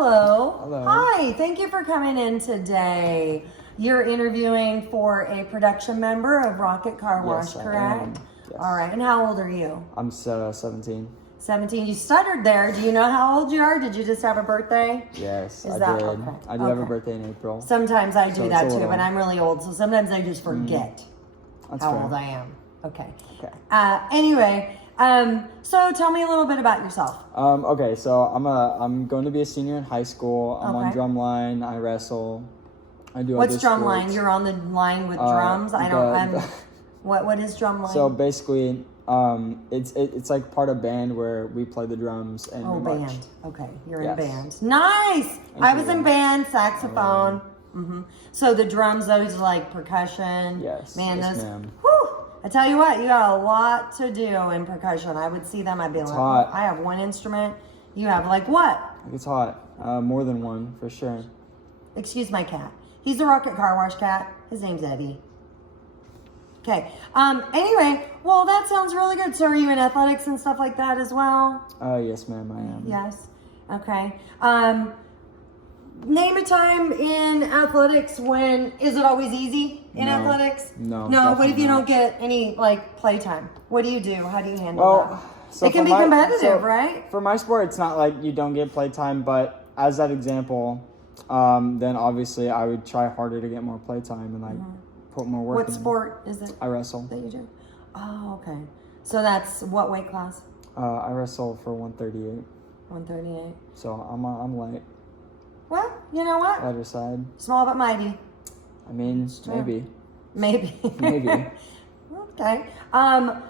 Hello. Hello. Hi. Thank you for coming in today. You're interviewing for a production member of Rocket Car Wash, Yes, I correct? am. Yes. All right. And how old are you? I'm 17. 17. You stuttered there. Do you know how old you are? Did you just have a birthday? Yes, Is I that did. okay? I do have a Okay. birthday in April. Sometimes I do So it's that a too, little- but I'm really old, so sometimes I just forget That's how fair. old I am. Okay. Okay. Anyway, so tell me a little bit about yourself. Okay, so I'm going to be a senior in high school. I'm on Okay. drumline. I wrestle. I do What's other drumline? sports. You're on the line with drums. I don't. the- What is drumline? So basically, it's like part of band where we play the drums and we march. band. Okay, you're Yes. in band. Nice. I was in you. band, saxophone. So the drums, those are like percussion. Yes, Man, yes, those. ma'am. Whew, I tell you what, you got a lot to do in percussion. I would see them. I'd be like, hot. I have one instrument. You have like what? It's hot. More than one for sure. Excuse my cat. He's a Rocket Car Wash cat. His name's Eddie. Okay. Anyway, well, that sounds really good. So are you in athletics and stuff like that as well? Yes, ma'am, I am. Yes. Okay. Name a time in athletics when is it always easy in No. athletics? No, No. What if definitely you don't not. get any like playtime? What do you do? How do you handle Well, that? so It can for be my- competitive, so right? For my sport, it's not like you don't get playtime, but as that example, then obviously I would try harder to get more playtime and like put more work What in. sport is it I wrestle. that you do? Oh, okay. So that's what weight class? I wrestle for 138, 138. so I'm light, Well, you know what? lighter side. Small but mighty. I mean, true. maybe. Maybe. Maybe. Okay.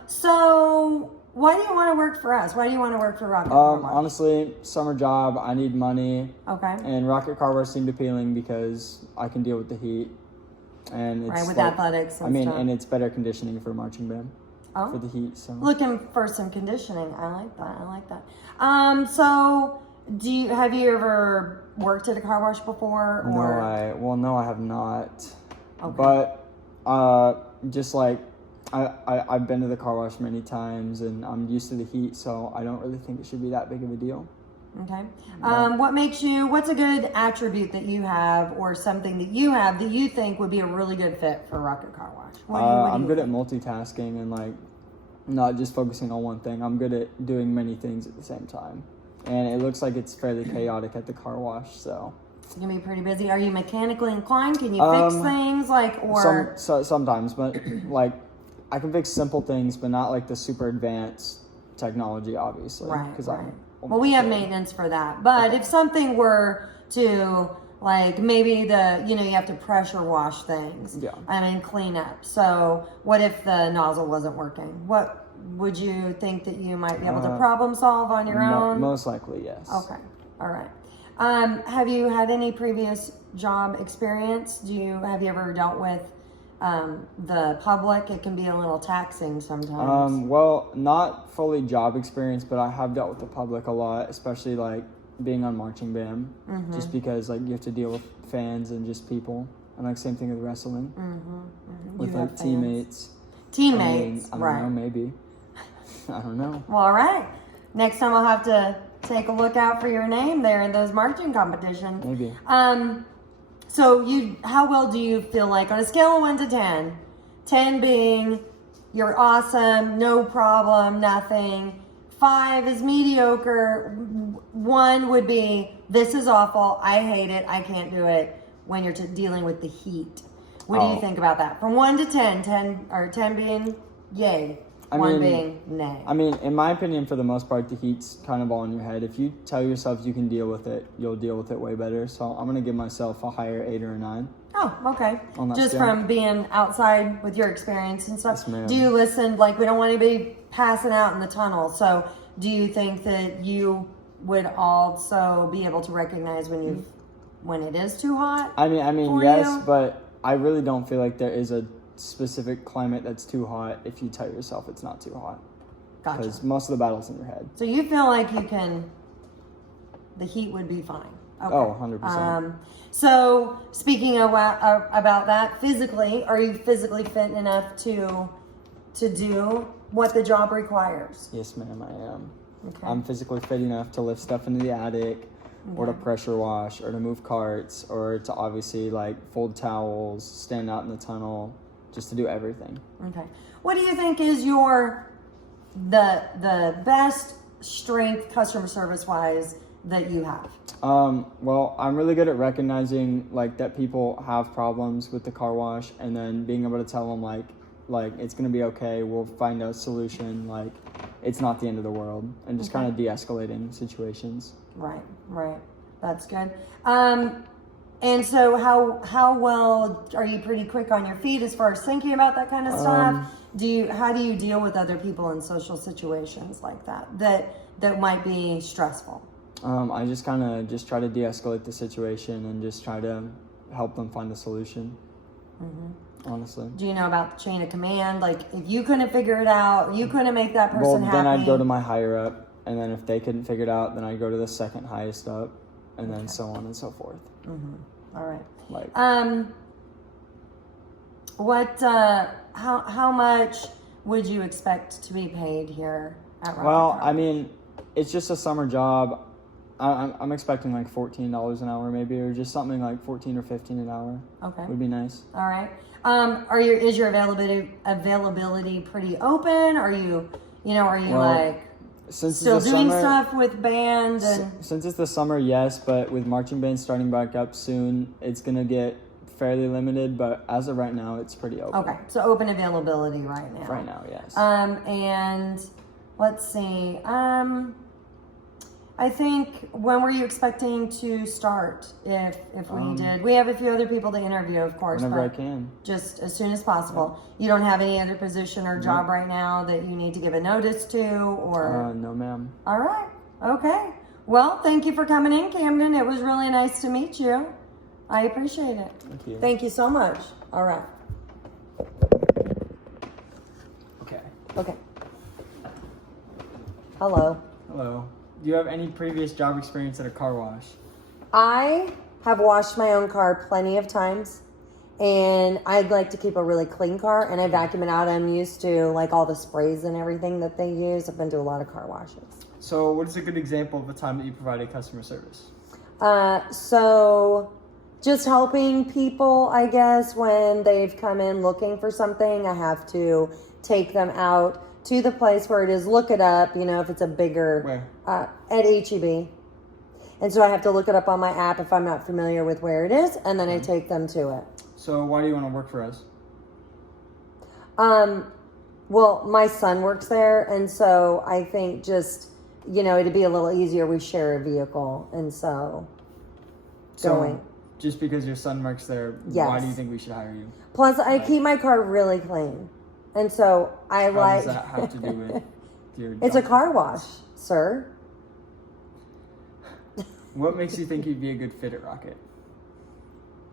So why do you want to work for us? Why do you want to work for Rocket Car Wash? Honestly, summer job. I need money, Okay. and Rocket Car Wash seemed appealing because I can deal with the heat, and it's Right, with like- athletics and I mean, stuff. and it's better conditioning for marching band Oh. for the heat. So Looking for some conditioning. I like that. So have you ever worked at a car wash before? no, Or I have not. Okay. But just like I've been to the car wash many times, and I'm used to the heat, so I don't really think it should be that big of a deal. Okay. What's a good attribute that you have or something that you have that you think would be a really good fit for Rocket Car Wash? What do I'm you good at think? multitasking and like not just focusing on one thing. I'm good at doing many things at the same time, and it looks like it's fairly chaotic at the car wash. So You can be pretty busy. Are you mechanically inclined? Can you fix things or sometimes, but like I can fix simple things, but not like the super advanced technology, obviously. right? 'cause Right. I'm Well, we have so- maintenance for that. But if something were to like maybe you have to pressure wash things. Yeah. I mean clean up. So what if the nozzle wasn't working? What would you think that you might be able to problem solve on your own? Most likely, yes. Okay. All right. Have you had any previous job experience? Have you ever dealt with the public? It can be a little taxing sometimes. Well, not fully job experience, but I have dealt with the public a lot, especially like being on marching band, just because like you have to deal with fans and just people, and like same thing with wrestling, with You like have fans. teammates. Teammates, I don't right? know, maybe. I don't know. Well, all right. Next time I'll have to take a look out for your name there in those marching competitions. Maybe. So how well do you feel like on a scale of 1 to 10? 10 being you're awesome, no problem, nothing. 5 is mediocre. 1 would be this is awful, I hate it, I can't do it. When you're dealing with the heat, what do you think about that? From 1 to 10, 10 being yay, 1 being nay. I mean, in my opinion, for the most part, the heat's kind of all in your head. If you tell yourself you can deal with it, you'll deal with it way better. So I'm gonna give myself a higher 8 or a 9. Oh, okay. On that Just scale. from being outside with your experience and stuff. Yes, ma'am. Do you listen? Like, we don't want anybody passing out in the tunnel. So, do you think that you would also be able to recognize when it is too hot? I mean, for yes, you? but I really don't feel like there is a specific climate that's too hot if you tell yourself it's not too hot. Gotcha. Because most of the battle's in your head. So you feel like the heat would be fine. Okay. Oh, 100%. So speaking about that, physically, are you physically fit enough to do what the job requires? Yes, ma'am, I am. Okay. I'm physically fit enough to lift stuff into the attic, or to Okay. pressure wash, or to move carts, or to obviously like fold towels, stand out in the tunnel, just to do everything. Okay. What do you think is the best strength customer service wise that you have? Well, I'm really good at recognizing like that people have problems with the car wash, and then being able to tell them like it's gonna be okay. We'll find a solution. Like it's not the end of the world, and just Okay. kind of de-escalating situations. Right. That's good. And so how well are you pretty quick on your feet as far as thinking about that kind of stuff? How do you deal with other people in social situations like that might be stressful? I just kind of just try to de-escalate the situation and just try to help them find a solution. Honestly. Do you know about the chain of command? Like if you couldn't figure it out, you couldn't make that person Well, happy. then I'd go to my higher up, and then if they couldn't figure it out, then I'd go to the second highest up, and then so on and so forth. All right. Like, How much would you expect to be paid here at Rocket well, Car? I mean, it's just a summer job. I'm expecting like $14 an hour maybe, or just something like 14 or 15 an hour. Okay. Would be nice. All right. Is your availability pretty open? Are you Well, like Since still it's the doing summer, stuff with band and Since it's the summer, yes, but with marching band starting back up soon, it's gonna get fairly limited. But as of right now, it's pretty open. okay, so open availability right now. Right now, yes. And let's see. I think when were you expecting to start? If we did, we have a few other people to interview, of course. Whenever I but can. just as soon as possible. You don't have any other position or job right now that you need to give a notice to, or? No, ma'am. All right. Okay. Well, thank you for coming in, Camden. It was really nice to meet you. I appreciate it. Thank you. Thank you so much. All right. Okay. Okay. Hello. Hello. Do you have any previous job experience at a car wash? I have washed my own car plenty of times, and I'd like to keep a really clean car, and I vacuum it out. I'm used to like all the sprays and everything that they use. I've been to a lot of car washes. So, what is a good example of a time that you provided customer service? So just helping people, I guess, when they've come in looking for something, I have to take them out to the place where it is, look it up, if it's a bigger... Where? At HEB. And so I have to look it up on my app if I'm not familiar with where it is, and then I take them to it. So, why do you want to work for us? Well, my son works there, and so I think just, it'd be a little easier. We share a vehicle, and so going. Just because your son works there, Yes. why do you think we should hire you? Plus, I keep my car really clean, and so I How like... does that have to do with your It's a job? car wash, sir. What makes you think you'd be a good fit at Rocket?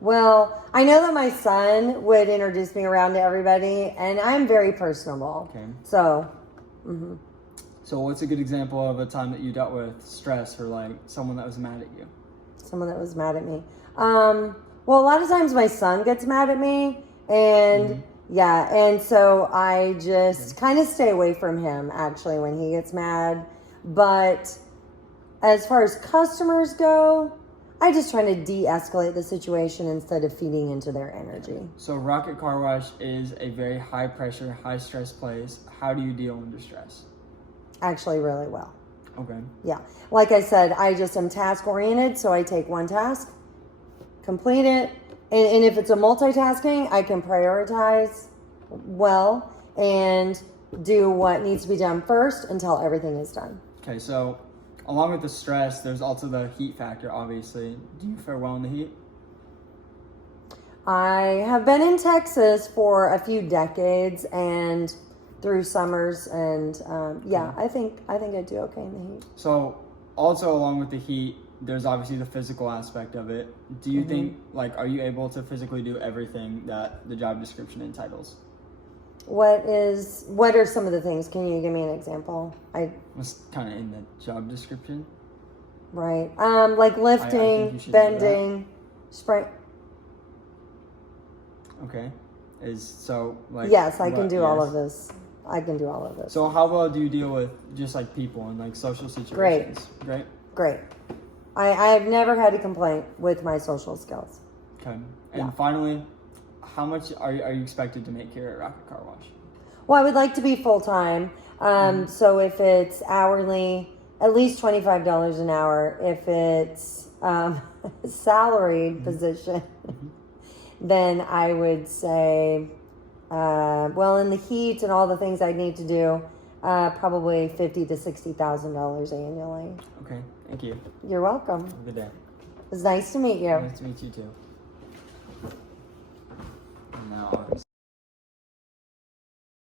Well, I know that my son would introduce me around to everybody, and I'm very personable. Okay. So, So, what's a good example of a time that you dealt with stress or like someone that was mad at you? someone that was mad at me. Well, a lot of times my son gets mad at me, and and so I just kind of stay away from him actually when he gets mad. But as far as customers go, I just try to de-escalate the situation instead of feeding into their energy. So, Rocket Car Wash is a very high pressure, high stress place. How do you deal under stress? Actually, really well. Okay. Yeah. Like I said, I just am task oriented, so I take one task, complete it, and if it's a multitasking, I can prioritize well and do what needs to be done first until everything is done. Okay, so along with the stress, there's also the heat factor, obviously. Do you fare well in the heat? I have been in Texas for a few decades and through summers, and I think I do okay in the heat. So, also along with the heat, there's obviously the physical aspect of it. Do you think, are you able to physically do everything that the job description entitles? What are some of the things? Can you give me an example? What's kind of in the job description? Right. Like lifting, you should do bending, spray. Okay. Yes, I can do all of this. I can do all of this. So how well do you deal with just like people and like social situations? Great. Great. I have never had a complaint with my social skills. Okay. And Yeah. finally, how much are you expected to make here at Rapid Car Wash? Well, I would like to be full-time. So if it's hourly, at least $25 an hour. If it's salaried position, then I would say, well, in the heat and all the things I need to do, probably $50,000 to $60,000 annually. Okay, thank you. You're welcome. Have a good day. It was nice to meet you. Nice to meet you too. Now